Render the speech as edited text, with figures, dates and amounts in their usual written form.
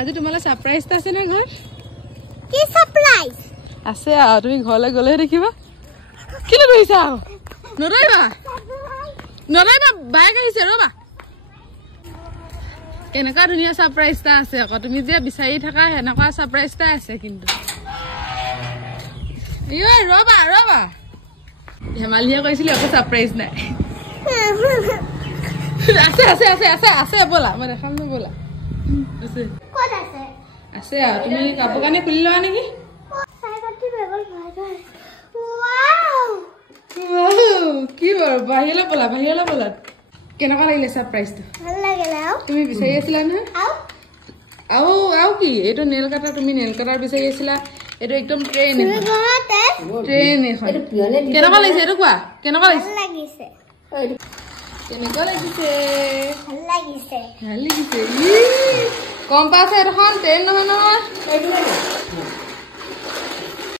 আজি তোমালে সাৰপ্ৰাইজ আছে না ঘৰ কি সাৰপ্ৰাইজ আছে আৰ তুমি ঘৰলে গলে দেখিবা কি লইছা নৰাইবা বাইক আহিছে ৰবা কেনেকা ধুনিয়া সাৰপ্ৰাইজটা আছে আকৌ তুমি যে বিচাৰি থাকা হেনকা সাৰপ্ৰাইজটা আছে কিন্তু ইয়ো ৰবা হেমালিয়া কৈছিল আকৌ সারপ্রাইজ নাই আছে বলা মই দেখাম ন বলা আছে ক'ত আছে আছে তুমি কাপোৰ কানি খুলি লোৱা নেকি সাইকেলটি বেগল ভাই ওয়াও কি বৰ বাহিৰলে বলা কেনেকা লাগিলে সাৰপ্ৰাইজটো ভাল লাগিলে তুমি বিচাৰি আছিলা না আও কি এটো নেল কাটা তুমি নেল কাটাৰ বিচাৰি আছিলা এটো একদম ট্ৰেইন এখন কেনেকা লাগিছে এটো কোৱা কেনেকা লাগিছে কেনেকা লাগিছে ভাল লাগিছে কম পাছে এখন ট্ৰেইন নহয়